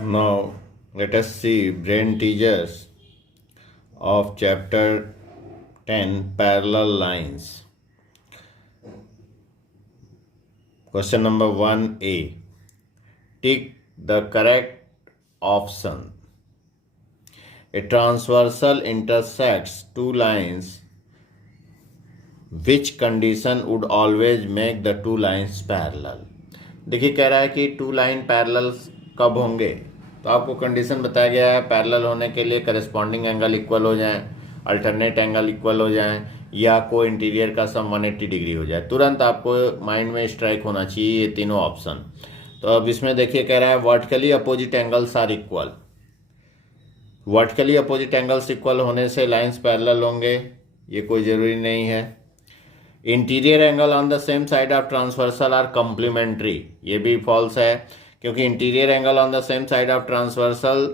Now, let us see brain teasers of chapter 10 Parallel Lines. Question number 1A. Tick the correct option. A transversal intersects two lines. Which condition would always make the two lines parallel? देखिए कह रहा है कि to line parallel कब होंगे, तो आपको condition बताया गया है पैरेलल होने के लिए करस्पॉन्डिंग एंगल इक्वल हो जाए, अल्टरनेट एंगल इक्वल हो जाए, या को इंटीरियर का सम 180 डिग्री हो जाए। तुरंत आपको माइंड में स्ट्राइक होना चाहिए ये तीनों ऑप्शन। तो अब इसमें देखिए कह रहा है vertically opposite angles are equal. Vertically opposite angles equal होने से लाइंस पैरेलल होंगे, ये कोई ज़रूरी नहीं है। Interior angle on the same side of transversal are complementary, ये भी फॉल्स है, क्योंकि interior angle on the same side of transversal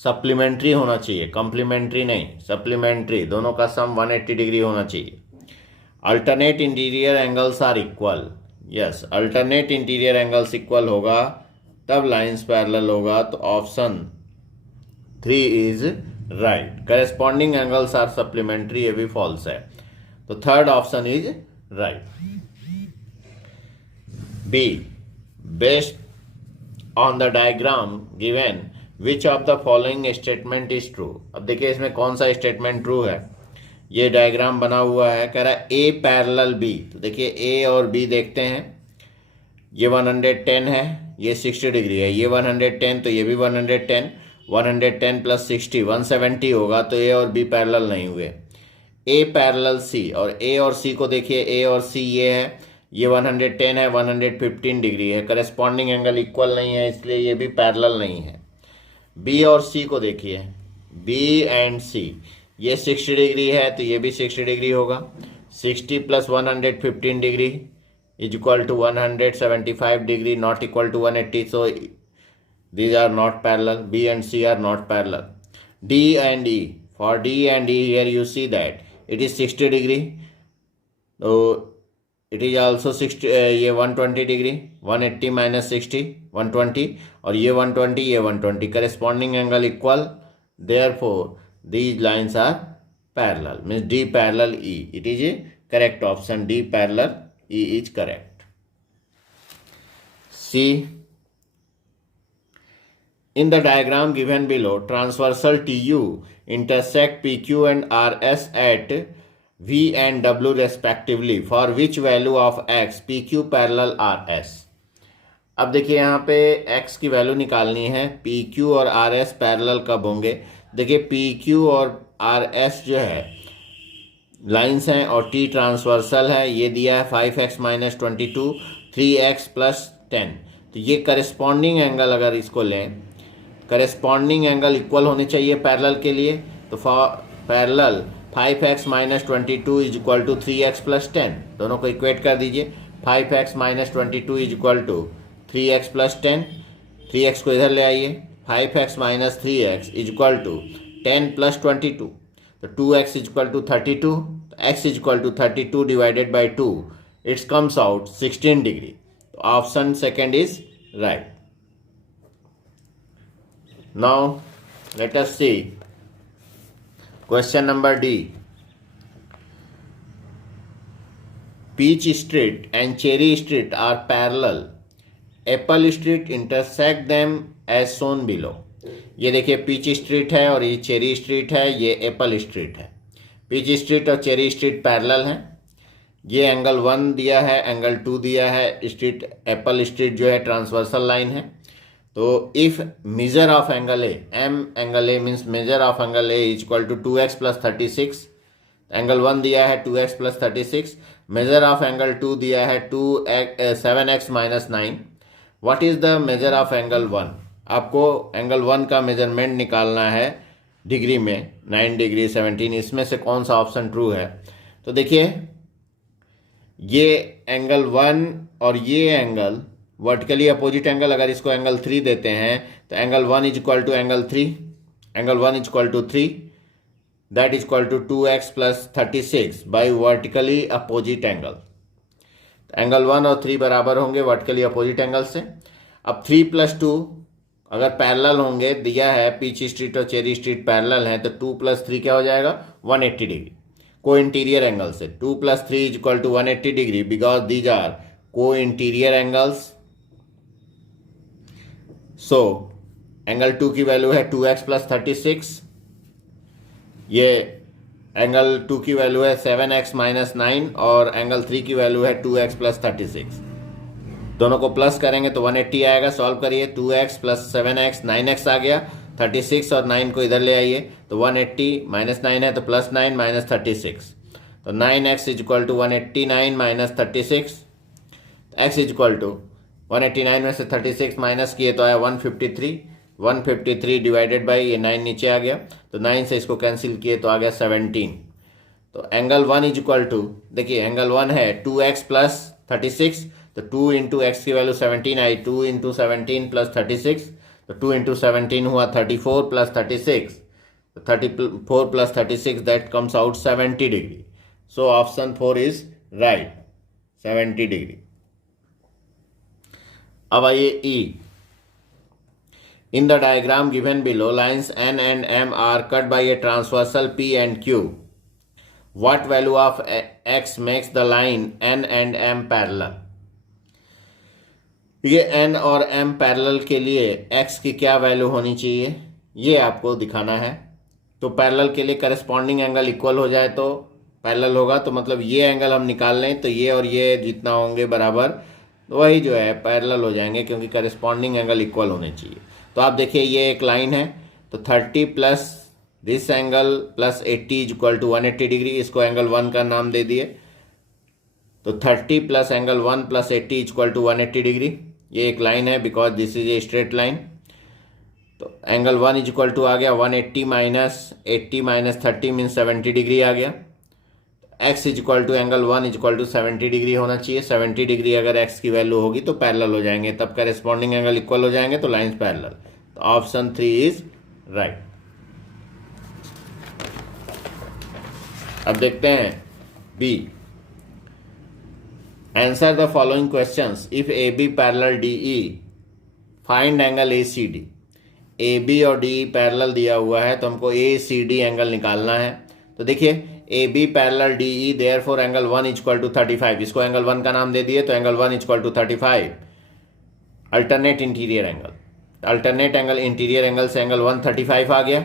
supplementary होना चाहिए, कॉम्प्लीमेंट्री नहीं, सप्लीमेंट्री। दोनों का सम 180 डिग्री होना चाहिए। Alternate interior angles are equal, yes, alternate interior angles equal होगा तब लाइंस पैरेलल होगा, तो option 3 is right. Corresponding angles are supplementary, ये भी फॉल्स है, तो third option is right. B, based on the diagram given which of the following statement is true. अब देखिए इसमें कौन सा स्टेटमेंट ट्रू है। ये डायग्राम बना हुआ है, कह रहा है ए पैरेलल बी। तो देखिए ए और बी देखते हैं, ये 110 है, ये 60 डिग्री है, ये 110 तो ये भी 110, 110 प्लस 60 170 होगा, तो ए और बी पैरेलल नहीं हुए। ए पैरेलल सी, और ए और सी को देखिए, ए और सी ये है, ये 110 है, 115 डिग्री है, करस्पॉन्डिंग एंगल इक्वल नहीं है, इसलिए ये भी पैरेलल नहीं है। बी और सी को देखिए, बी एंड सी, ये 60 डिग्री है तो ये भी 60 डिग्री होगा, 60 plus 115 degree is equal to 175 degree, not equal to 180, so these are not parallel. B and C are not parallel. D and E, for D and E here you see that it is 60 degree, so it is also 60, ये 120 degree, 180 minus 60 120, और ये 120 ये 120, corresponding angle equal, therefore these lines are parallel, means D parallel E, it is a correct option, D parallel E is correct. C, in the diagram given below, transversal TU intersect PQ and RS at V and W respectively, for which value of X PQ parallel RS। अब देखिए यहाँ पे X की value निकालनी है, PQ और RS parallel कब होंगे। देखिए PQ और RS जो है लाइन्स हैं और T ट्रांसवर्सल है, ये दिया है 5x माइनस 22, 3x प्लस 10, तो ये करस्पॉन्डिंग एंगल अगर इसको लें, करस्पॉन्डिंग एंगल इक्वल होने चाहिए पैरेलल के लिए, तो parallel 5x minus 22 is equal to 3x plus 10, दोनों को इक्वेट कर दीजिए। 5x minus 22 is equal to 3x plus 10, 3x को इधर ले आइए, 5x minus 3x is equal to 10 plus 22, तो 2x इज इक्वल टू 32, तो x is equal to 32 divided by 2, it's comes out 16 degree, तो option second is right. Now let us see question number D. Peach Street and Cherry Street are parallel. Apple Street intersect them as shown below. ये देखिए peach street है और ये cherry street है, ये Apple street है। Peach street और cherry street parallel हैं। ये एंगल 1 दिया है, एंगल 2 दिया है, स्ट्रीट एप्पल स्ट्रीट जो है ट्रांसवर्सल लाइन है। तो if measure of angle A, M angle A means measure of angle A is equal to 2x plus 36, angle 1 दिया है 2x plus 36, major of angle 2 दिया है 7x minus 9। What is the major of angle 1? आपको angle 1 का measurement निकालना है degree में, 9 degree 17, इसमें से कौन सा ऑप्शन ट्रू है। तो देखिए ये एंगल 1 और ये एंगल वर्टिकली अपोजिट एंगल, अगर इसको एंगल 3 देते हैं तो angle 1 is equal to angle 3, angle 1 is equal to 3, that is equal to 2x plus 36 by vertically opposite angle. Angle 1 और 3 बराबर होंगे वर्टिकली अपोजिट एंगल से। अब 3 प्लस 2 अगर पैरेलल होंगे, दिया है पीच स्ट्रीट और चेरी स्ट्रीट पैरेलल हैं, तो 2 + 3 क्या हो जाएगा 180 डिग्री को इंटीरियर एंगल से। 2 + 3 is equal to 180 degree because these are co interior angles. So angle 2 की वैल्यू है 2x + 36, ये एंगल 2 की वैल्यू है 7x - 9 और एंगल 3 की वैल्यू है 2x + 36। दोनों को प्लस करेंगे तो 180 आएगा। सॉल्व करिए, 2x + 7x 9x आ गया, 36 और 9 को इधर ले आइए तो 180 -9 है तो +9 - 36, तो 9x is equal to 189 - 36। x is equal to 189 में से 36 माइनस किए तो आया 153। 153 डिवाइडेड बाई ये 9 नीचे आ गया, तो 9 से इसको कैंसिल किए तो आ गया 17। तो एंगल 1 इज इक्वल टू, देखिए एंगल 1 है 2x + 36, तो 2 इंटू एक्स की वैल्यू 17 आई, 2 इंटू 17 + 36, तो 2 इंटू 17 हुआ 34 + 36, तो 34 + 36 that comes out 70 degree. So option 4 is right, 70 degree. अब आइए E. In the diagram given below lines N and M are cut by a transversal P and Q. What value of x makes the line N and M parallel? ये N और M parallel के लिए x की क्या value होनी चाहिए ये आपको दिखाना है। तो पैरेलल के लिए करस्पॉन्डिंग एंगल इक्वल हो जाए तो पैरेलल होगा, तो मतलब ये एंगल हम निकाल लें तो ये और ये जितना होंगे बराबर, वही जो है पैरेलल हो जाएंगे क्योंकि करस्पॉन्डिंग एंगल इक्वल होने चाहिए। तो आप देखिए ये एक लाइन है, तो 30 plus this angle plus 80 is equal to 180 degree, इसको एंगल 1 का नाम दे दिए। तो 30 plus angle 1 plus 80 is equal to 180 degree, ये एक लाइन है because this is a straight line. तो एंगल 1 इज इक्वल टू आ गया 180 माइनस 80 माइनस 30 मीन 70 डिग्री आ गया। x is equal to angle 1 is equal to 70 degree होना चाहिए। 70 डिग्री अगर x की वैल्यू होगी तो पैरेलल हो जाएंगे, तब करेस्पॉन्डिंग एंगल इक्वल हो जाएंगे, तो लाइंस पैरेलल। तो ऑप्शन 3 इज राइट। अब देखते हैं B. Answer the following questions if A B parallel D E, find angle A C D. A B और डी पैरेलल दिया हुआ है तो हमको ए सी डी एंगल निकालना है। तो देखिए A B parallel D E, therefore angle 1 is equal to 35, इसको एंगल 1 का नाम दे दिए, तो angle 1 is equal to 35। Alternate interior angle, alternate angle interior angle से एंगल 135 आ गया।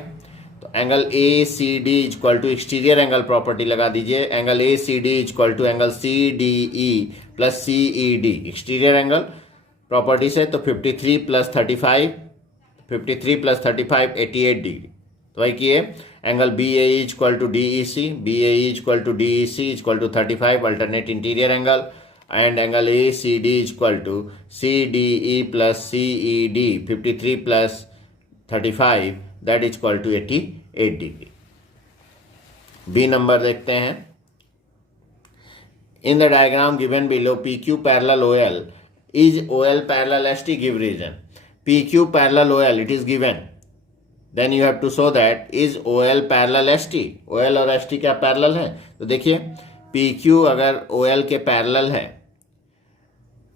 तो angle A C D is equal to exterior angle property लगा दीजिए, angle A C D is equal to angle C D E plus C E D, exterior angle property से। तो 53 + 35, 53 + 35 88 degree. तो वही किए angle B A is equal to D E C, B A is equal to D E C is equal to 35 alternate interior angle, and angle A C D is equal to C D E plus C E D 53 + 35 that is equal to 88 degree. B number देखते हैं। In the diagram given below P Q parallel O L, is O L parallel S T, give reason. P Q parallel O L it is given, then you have to show that is O L parallel S T. O L और S T क्या parallel है? तो देखिए P Q अगर O L के parallel है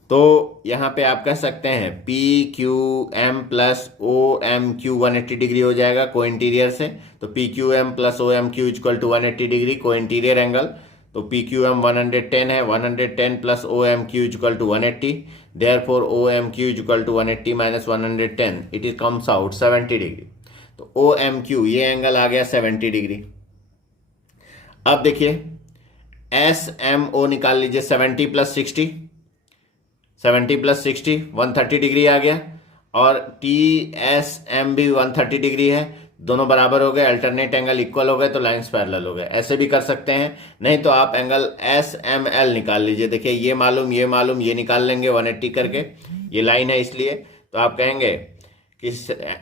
तो यहाँ पे आप कह सकते हैं P Q M plus O M Q 180 degree हो जाएगा को इंटीरियर से। तो P Q M plus O M Q equal to 180 degree co interior angle. तो पी क्यू एम 110 है, 110 plus O M Q equal to 180, therefore O M Q equal to 180 minus 110 it is comes out 70 degree. तो O M Q ये angle आ गया 70 degree. अब देखिए S M O निकाल लीजिए, 70 + 60, 70 + 60 130 डिग्री आ गया, और टी एस एम भी 130 डिग्री है, दोनों बराबर हो गए, अल्टरनेट एंगल इक्वल हो गए, तो लाइंस पैरेलल हो गए। ऐसे भी कर सकते हैं, नहीं तो आप एंगल एस एम एल निकाल लीजिए। देखिए ये मालूम ये निकाल लेंगे 180 करके, ये लाइन है इसलिए। तो आप कहेंगे कि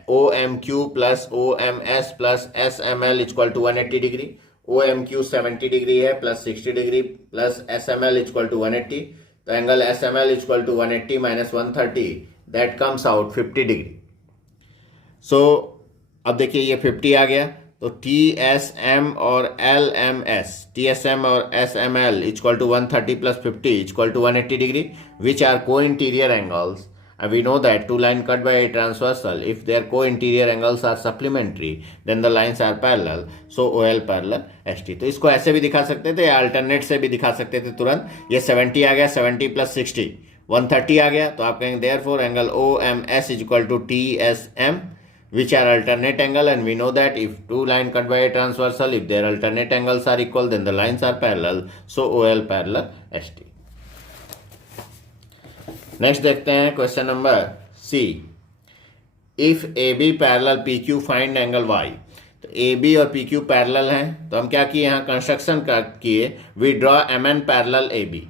O M Q plus O M S plus S M L equal to 180 डिग्री। ओ एम क्यू 70 डिग्री है plus 60 degree plus S M L equal to 180, तो angle S M L equal to 180 minus 130 that comes out 50 degree. So अब देखिए ये 50 आ गया, तो T S M और L M S, T S M और S M L equal to 130 + 50 equal to 180 degree, which are co interior angles And we know that two line cut by a transversal, if their co-interior angles are supplementary, then the lines are parallel. So OL parallel ST. तो इसको ऐसे भी दिखा सकते थे या alternate से भी दिखा सकते थे तुरंत. ये 70 आ गया, 70 + 60 130 आ गया. तो आप कहेंगे therefore angle OMS is equal to TSM, which are alternate angle, and we know that if two line cut by a transversal, if their alternate angles are equal, then the lines are parallel. So OL parallel ST. Next देखते हैं question number C. If A B parallel P Q find angle Y. तो A B और P Q parallel हैं. तो हम क्या किए, यहाँ कंस्ट्रक्शन का किए. We draw M N parallel A B.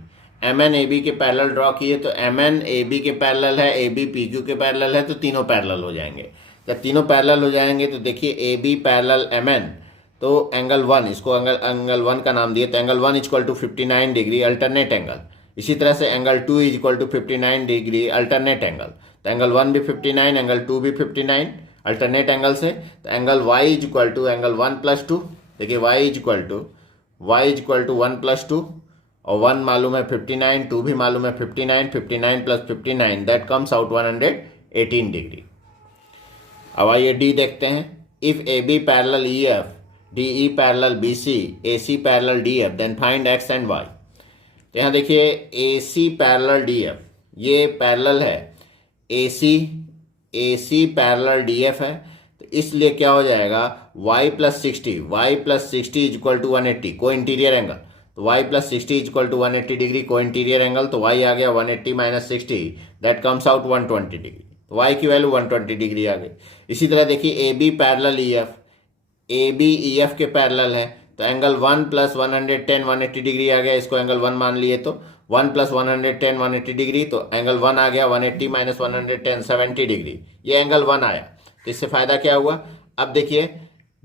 M N A B के पैरेलल ड्रॉ किए. तो एम एन ए बी के पैरेलल है, ए बी पी क्यू के पैरेलल है, तो तीनों पैरेलल हो जाएंगे. जब तीनों पैरेलल हो जाएंगे तो देखिए A B parallel M N, तो एंगल 1, इसको एंगल 1 का नाम दिए. तो angle 1 equal to 59 degree alternate angle. इसी तरह से angle 2 is equal to 59 degree alternate angle. तो एंगल 1 भी 59, एंगल 2 भी 59 अल्टरनेट एंगल से. तो angle y is equal to angle 1 + 2. देखिए y इज इक्वल टू 1 + 2, और 1 मालूम है 59, 2 भी मालूम है 59, 59 + 59 दैट कम्स आउट 118 डिग्री. अब आइए डी देखते हैं. If A B parallel E F, D E parallel B C, A C parallel D F, then find X and Y. तो यहाँ देखिए A C parallel D F, ये parallel है. A C parallel D F है. तो इसलिए क्या हो जाएगा, y + 60 is equal to 180 co interior angle. तो y + 60 is equal to 180 degree co interior angle. तो y आ गया 180 - 60 दैट कम्स आउट 120 डिग्री. तो y की वैल्यू 120 डिग्री आ गई. इसी तरह देखिए A B parallel E F, A B E F के पैरेलल है. तो एंगल 1 + 110 180 डिग्री आ गया. इसको एंगल 1 मान लिए तो 1 + 110 180 डिग्री. तो एंगल 1 आ गया 180 - 110 70 डिग्री. ये एंगल 1 आया. तो इससे फायदा क्या हुआ. अब देखिए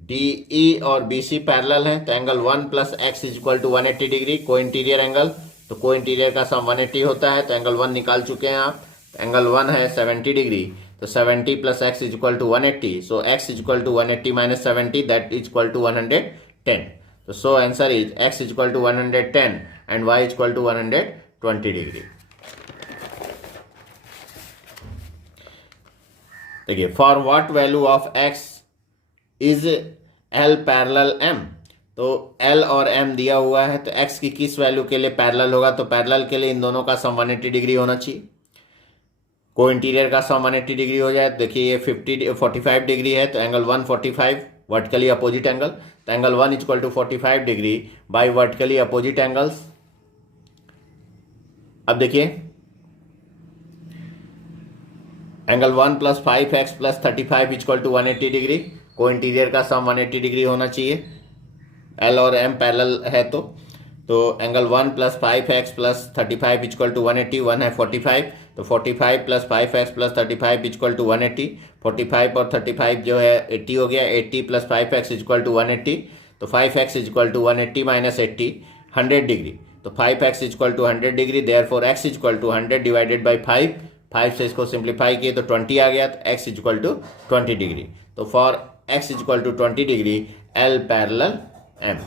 डी ई और बी सी पैरेलल हैं. तो angle 1 + x is equal to 180 degree co interior angle. तो को इंटीरियर का सम 180 होता है. तो एंगल 1 निकाल चुके हैं आप. एंगल 1 है 70 डिग्री. तो 70 + x is equal to 180. So x is equal to 180 - 70 that is equal to 110. So answer is x is equal to 110 and y is equal to 120 degree. देखिए for what value of x is L parallel M. तो L और M दिया हुआ है. तो x की किस value के लिए पैरेलल होगा. तो पैरेलल के लिए इन दोनों का सम 180 डिग्री होना चाहिए. को इंटीरियर का सम 180 डिग्री हो जाए. देखिए ये 45 डिग्री है. तो एंगल 145 वर्टिकली अपोजिट एंगल. तो angle 1 is equal to 45 degree by vertically opposite angles. अब देखिए angle 1 + 5x + 35 is equal to 180 degree. Co interior का सम 180 डिग्री होना चाहिए. L और M पैरेलल है. तो angle 1 + 5x + 35 is equal to 180. 1 है 45. तो 45 + 5x + 35 इज इक्वल टू 180. 45 और 35 जो है 80 हो गया. 80 + 5x इज इक्वल टू 180. तो 5x is equal to 180 - 80 100 degree. तो 5x is equal to 100 degree. Therefore x is equal to 100 divided by 5. 5 से इसको सिंप्लीफाई किए तो 20 आ गया. तो x is equal to 20 degree. तो for x is equal to 20 degree L parallel M.